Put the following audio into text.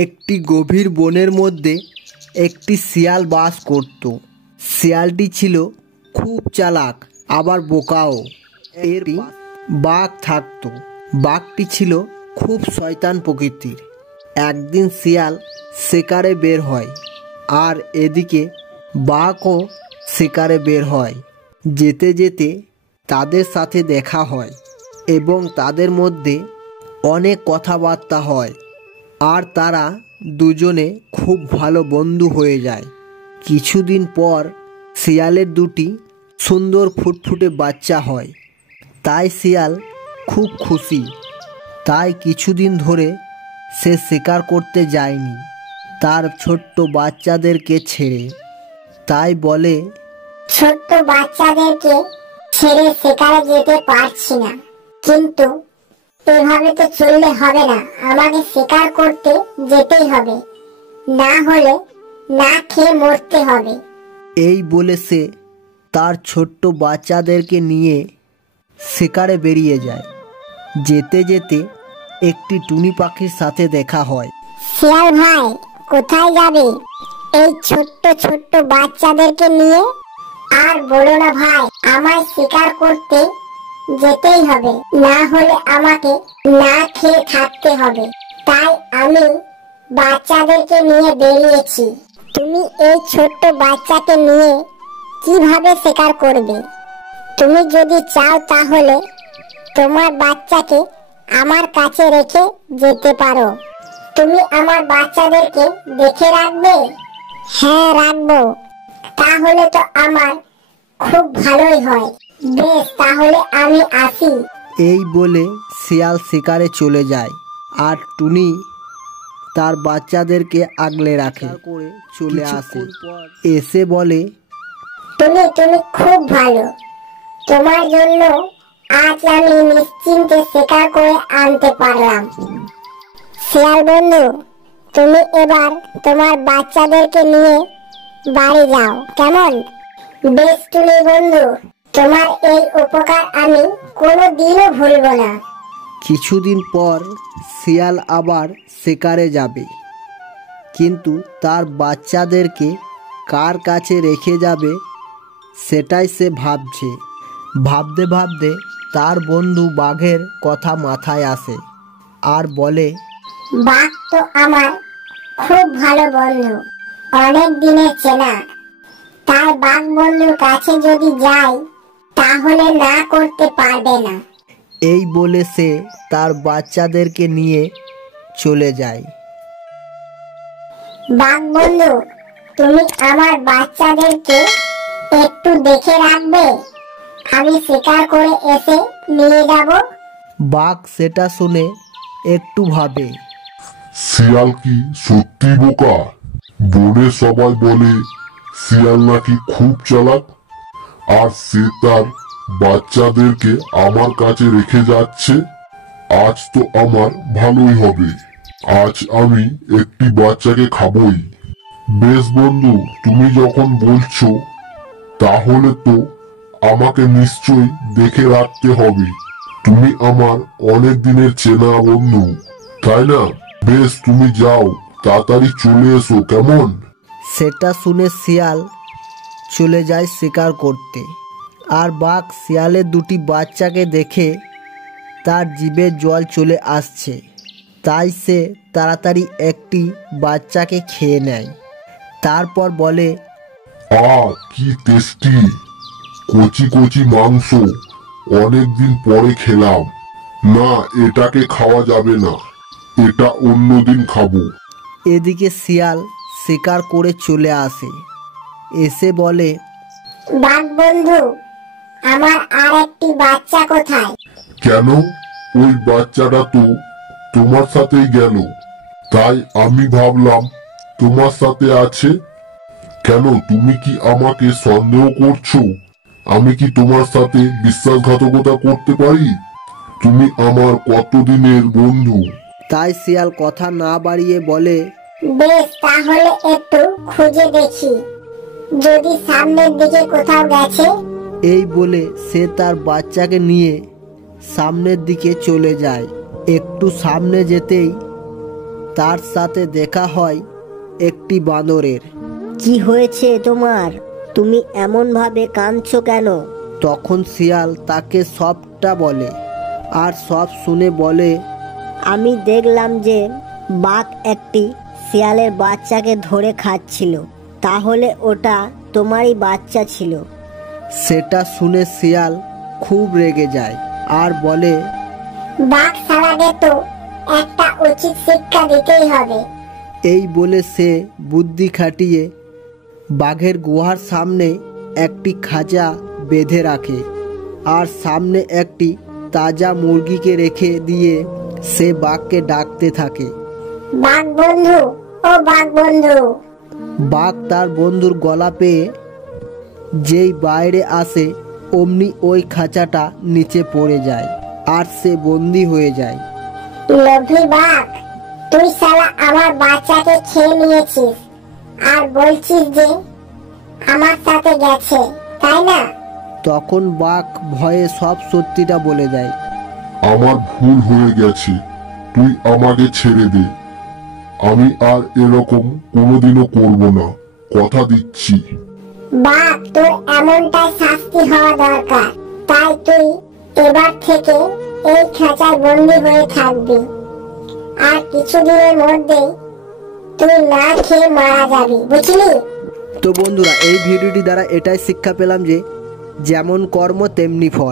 একটি গভীর বনের মধ্যে একটি শিয়াল বাস করত। শিয়ালটি ছিল খুব চালাক আবার বোকাও। এর বাঘ থাকতো। বাঘটি ছিল খুব শয়তান প্রকৃতির। একদিন শিয়াল শিকারে বের হয় আর এদিকে বাঘও শিকারে বের হয়। যেতে যেতে তাদের সাথে দেখা হয় এবং তাদের মধ্যে অনেক কথাবার্তা হয় আর তারা দুজনে খুব ভালো বন্ধু হয়ে যায়। কিছুদিন পর শিয়ালের দুটি সুন্দর ফুটফুটে বাচ্চা হয়। তাই শিয়াল খুব খুশি। তাই কিছুদিন ধরে সে শিকার করতে যায়নি তার ছোট্ট বাচ্চাদেরকে ছেড়ে। তাই বলে, ছোট্ট বাচ্চাদেরকে ছেড়ে শিকারে যেতে পারছি না, কিন্তু এভাবে তো চললে হবে না, আমাকে শিকার করতে যেতেই হবে, না হলে না খেয়ে মরতে হবে। এই বলে সে তার ছোট্ট বাচ্চাদেরকে নিয়ে শিকারে বেরিয়ে যায়। যেতে যেতে একটি টুনি পাখির সাথে দেখা হয়। শিয়াল ভাই, কোথায় যাবে এই ছোট্ট ছোট্ট বাচ্চাদেরকে নিয়ে? আর বলো না ভাই, আমায় শিকার করতে যেতেই হবে, না হলে আমাকে না খেয়ে থাকতে হবে। তাই আমি বাচ্চাদেরকে নিয়ে বেরিয়েছি। তুমি এই ছোট্ট বাচ্চাকে নিয়ে কিভাবে শিকার করবে? তুমি যদি চাও তাহলে তোমার বাচ্চাকে আমার কাছে রেখে যেতে পারো। তুমি আমার বাচ্চাদেরকে দেখে রাখবে? হ্যাঁ, রাখবো। তাহলে তো আমার খুব ভালোই হয়। বেশ, তাহলে আমি আসি। এই বলে শিয়াল শিকারে চলে যায় আর টুনি তার বাচ্চাদেরকে আগলে রাখে করে চলে আসে। এসে বলে, তুমি খুব ভালো। তোমার জন্য আজ আমি নিশ্চিন্তে শিকার করে আনতে পারলাম। শিয়াল বন্ধু, তুমি এবার তোমার বাচ্চাদেরকে নিয়ে বাড়ি যাও, কেমন? বেশ টুনি বন্ধু, তোমার এই উপকার আমি কোনোদিনও ভুলবো না। কিছুদিন পর শিয়াল আবার শিকারে যাবে, কিন্তু তার বাচ্চাদেরকে কার কাছে রেখে যাবে সেটাই সে ভাবছে। ভাবতে ভাবতে তার বন্ধু বাঘের কথা মাথায় আসে আর বলে, বাঘ তো আমার খুব ভালো বন্ধু, অনেক দিনের চেনা। তাই বাঘ বন্ধুর কাছে যদি যাই তাহলে না করতে পারবে না। এই বলে সে তার বাচ্চাদেরকে নিয়ে চলে যায়। বাঘ বন্ধু, তুমি আমার বাচ্চাদেরকে একটু দেখে রাখবে? আমি শিকার করে এসে নিয়ে যাব। বাঘ সেটা শুনে একটু ভাবে। শিয়াল কি সত্যি বোকা? বনে সবাই বলে শিয়াল নাকি খুব চালাক, আর সে তার বাচ্চাদেরকে আমার কাছে রেখে যাচ্ছে। আজ তো আমার ভালোই হবে, আজ আমি একটি বাচ্চাকে খাবই। বেশ বন্ধু, তুমি যখন বলছো তাহলে তো আমাকে নিশ্চয়ই দেখে রাখতে হবে। তুমি আমার অনেক দিনের চেনা বন্ধু, তাই না? বেশ, তুমি যাও, তাড়াতাড়ি চলে এসো, কেমন? সেটা শুনে শিয়াল চলে যায় শিকার করতে। আর বাঘ শিয়ালের দুটি বাচ্চাকে দেখে তার জিভে জল চলে আসছে। তাই সে তাড়াতাড়ি একটি বাচ্চাকে খেয়ে নেয়। তারপর বলে, কি টেস্টি কচি কচি মাংস, অনেকদিন পরে খেলাম। না, এটাকে খাওয়া যাবে না, এটা অন্যদিন খাবো। এদিকে শিয়াল শিকার করে চলে আসে। এসে বলে, বাঘ বন্ধু, আমার আর একটি বাচ্চা কোথায়? কেন? ওই বাচ্চাটা তো তোমার সাথেই গেল, তাই আমি ভাবলাম তোমার সাথে আছে। কেন, তুমি কি আমাকে সন্দেহ করছো? আমি কি তোমার সাথে বিশ্বাসঘাতকতা করতে পারি? তুমি আমার কতদিনের বন্ধু। তাই শিয়াল কথা না বাড়িয়ে বলে, বেশ, তাহলে একটু খুঁজে দেখি, যদি সামনের দিকে কোথাও গেছে। এই বলে সে তার বাচ্চাকে নিয়ে সামনের দিকে চলে যায়। একটু সামনে যেতেই তার সাথে দেখা হয় একটি বাঁদরের। কি হয়েছে তোমার? তুমি এমন ভাবে কাঁদছো কেন? তখন শিয়াল তাকে সবটা বলে, আর সব শুনে বলে, আমি দেখলাম যে বাঘ একটি শিয়ালের বাচ্চাকে ধরে খাচ্ছিল, তাহলে ওটা তোমারই বাচ্চা ছিল। সেটা শুনে শিয়াল খুব রেগে যায় আর বলে, বাঘ শালাকে তো একটা উচিত শিক্ষা দিতেই হবে। এই বলে সে বুদ্ধি খাটিয়ে বাঘের গুহার সামনে একটি খাঁচা বেঁধে রাখে আর সামনে একটি তাজা মুরগিকে রেখে দিয়ে সে বাঘকে ডাকতে থাকে। বাঘ বন্ধু, ও বাঘ বন্ধু। বাঘ তার বন্ধুর গলা পেয়ে যেই বাইরে আসে অমনি ওই খাঁচাটা নিচে পড়ে যায় আর সে বন্দি হয়ে যায়। লোভী বাঘ, তুই শালা আমার বাচ্চাকে খেয়ে নিয়েছিস আর বলছিস যে আমার সাথে গেছে, তাই না? তখন বাঘ ভয়ে সব সত্যিটা বলে দেয়। আমার ভুল হয়ে গেছে, তুই আমাকে ছেড়ে দে। আমি আর এরকম কোনোদিনও করব না, কথা দিচ্ছি। বাঘ, তোর এমনটাই শাস্তি হওয়া দরকার। তাই তুই এবার থেকে এই খাঁচায় বন্দি হয়ে থাকবি, আর কিছুদিনের মধ্যেই তুই না খেয়ে মারা যাবি, বুঝলি? তো বন্ধুরা, এই ভিডিওটি দ্বারা এটাই শিক্ষা পেলাম যে যেমন কর্ম তেমনি ফল।